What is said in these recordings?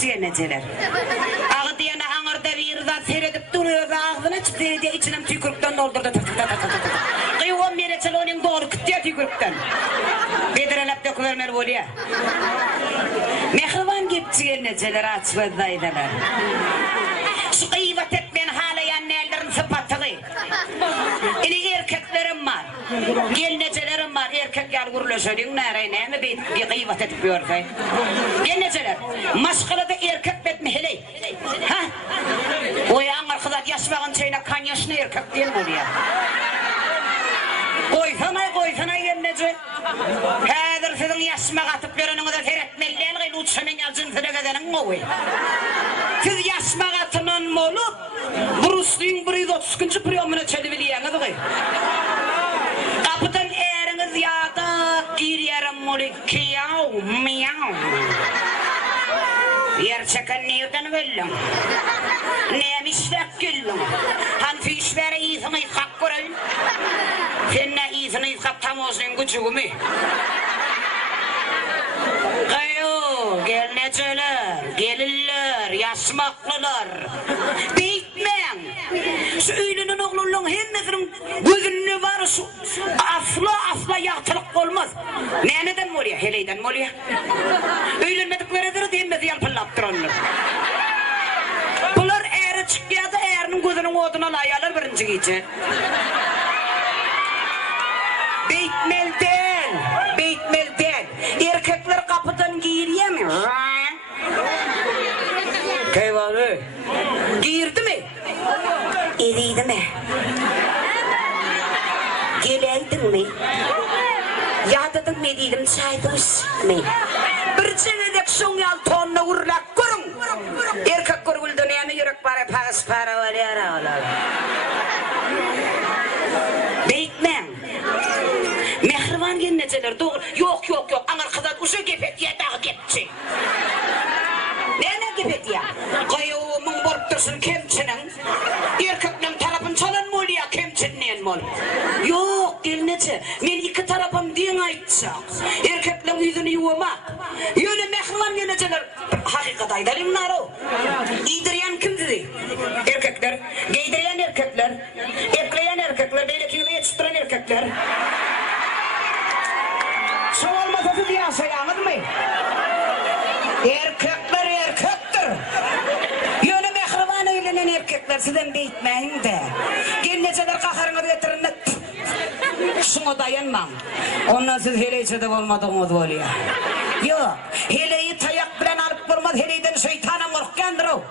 geçeneceler. Ağı diyene anırda bir zat seyredip duruyor ağzına çıktı diye içinem tükürükten doldurdu. Kıyıvan mereçel onun doğru kütüye tükürükten. Bedirelep döküvermer oluyor. Mehrivan geçeneceler açmazdaydılar. Şu kıyıvat etmeyen hala yanına ellerin sıpatığı. İni erkeklerim var. Gelnecelerim var. Erkek gel vuruluşuyun nereye mi bir kıyıvat edip görsey. Gelneceler. Maşkılada erkek betmi hele. Ha? O yan arkadaş yaşmağın çayına kan yaşına erkek değil mi oluyor? Koysana gelnece. Hadır sizin yaşmağa atıp görününü de seyretmeliler. Gayın uçanın yalcın sürekadenin oğuy. Siz yaşmağa atının mı olup Bruce'luyun 130. priyomuna çelibiliyorsunuz gay. Kapıdan eriniz yağda giriyerim molik kiyav miyav. Yer çeken nereden verin? Neymişler gülün? Hangi işlere iyisini yıkak görün? Sen ne iyisini yıkak tam olsun gücümü? Kayo, gelneceler, gelirler, yaşmaklılar. Beytmen, şu öylünün oğlunun hemmesinin gözünü var şu asla yağtılık olmaz. Neden mi oluyor? Heleyden mi oluyor? Öylünmedikleridir diyemezi yampıllaptır onlar. Bunlar eğri çıkıyordu, eğrinin gözünün oduna layarlar birinci gece. Beytmelden. Erkekler kapıdan giyiriyor mu? Kayvalı. Giyirdi mi? Eriydi mi? Geleydin mi? Yadadın mı dedim çaydımış mı? Bir çevedek şun yal tonuna vurlak kurun. Erkek kurguldan yani yürek para pagas para var yara olar. Beytmen. Mehrivan gelneceler doğru. Yok. Anar kızat uşu gepet ya dağı gepçi. Ne gepet ya? Kayıvımın borup dursun kemçinin. Erkeklerin tarafın çalan mı oluyor kemçinin mi oluyor? Yok gelnece. Men iki tarafım diyen aytsa. Erkeklerin yüzünü yuvamak. Yöne mehrivan gelneceler. Hakikat aydalimler o. İdiriyen kim dedi? Erkekler. Giydiriyen erkekler. Ekleyen erkekler. Beylekini yetiştiren erkekler. Şu olmasası diye sayağınız mı? Erkekler erkektir. Yönü mehrivan eylenen erkekler sizden beytmeyin de. Gelneceler kaharını getirin. Şuna dayanmam. Ondan siz heleyse de olmadığınız oluyor. Yok. Heleyi tayak bilen alıp vurmaz. Heleyden şeytana korkkandır o.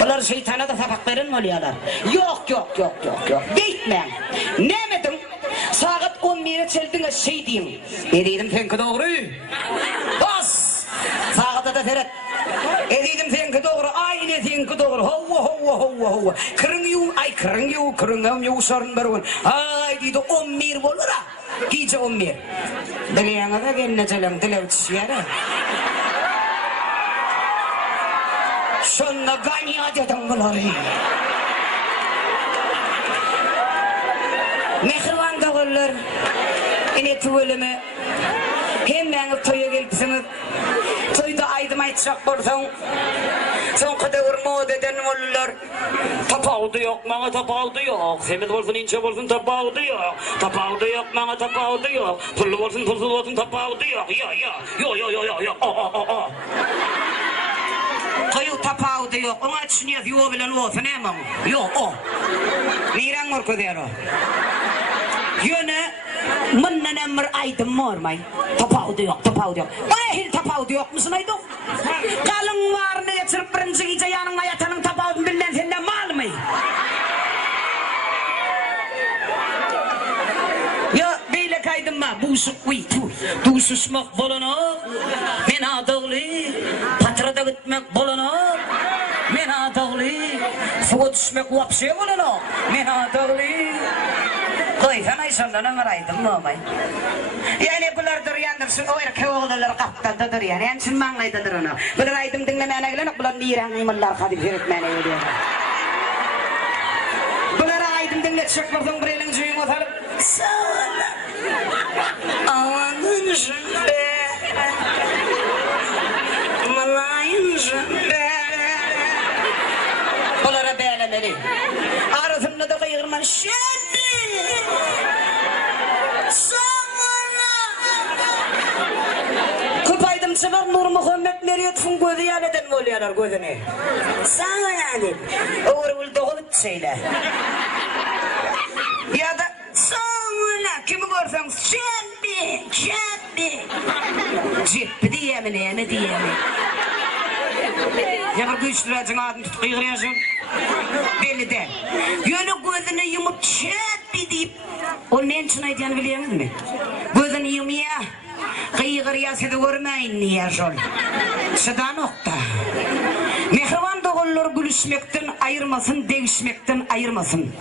Bunlar şeytana da sabakların mı oluyorlar? Yok. Beytmeyin. Ne emedim? Saat 11'e çeldiniz şey diyeyim. Edeydim senki doğru. Bas! Saate de seyret. Edeydim senki doğru. Aynı senki doğru. Hova. Kırın yu sorun barun. Ay deydi 11 olur ha. Gece 11. Dileyana da gelene çelen dilev çişyere. Şunla ganya dedim bunları. Mehrivan dağırlar, ineti bölümü, hemen toya gelipsiniz, toyda aydım aytacak borsan, son kadar moda eden olurlar. Tapağıdı yok, bana tapağıdı yok, semiz olsun, ince olsun tapağıdı yok, tapağıdı yok, bana tapağıdı yok, pullu olsun, pulsuz olsun tapağıdı yok, yo. Kayu tapağıdı yok, ona düşünüyor, yuva bilen olsun, hemen, yok o. Niren korku der o. Yöne mınnen emir aydım mormay. Tapağıdı yok. Bana hil tapağıdı yok musun aydım? Kalın var ne geçirip birinci gece yanına yatanın tapağıdın bilinen senden mal mı? Ya beyle kaydım mı? Buğsuk uytu. Duşuşmak bolana. Men adağlı. Patrada gitmek bolana. Men adağlı. Suğa düşmek vapşe bolana. Men adağlı. Koy sana sondan araydım normal. Yani bunlar duruyandır, o erkek oğulları kaptandadır yani. Yani şimdi manlaydadır onu. Bunlar aydım dinlemeyene gelen, bunlar niren imanlar kadip yürütmeyene geliyor. Bunlar aydım dinletecek bakın burayla cüyüm otalım. Sağla. Amanın jümbe. Malayın jümbe. Beli. Arasında da kıyırman şendi. Sağına. Kupaydım sefer Nur Muhammed Meriyet'in gözü yaneden mi oluyorlar gözünü? Sağına deyip. Oğru buldu olup söyle. Ya da sağına kimi görsen şendi. Şendi. Ceppi diyemin ne diyemin. Ya bir güçlürecin adını tut kıyırıyorsun. Belli de. Yönü gözünü yumup çöp deyip. O ne için aydıyanı biliyor musun? Gözünü yumuyor. Kıyırıyorsa da görmeyin niye şol. Sıda nokta. Mehriban doğullar gülüşmekten ayırmasın, değişmekten ayırmasın.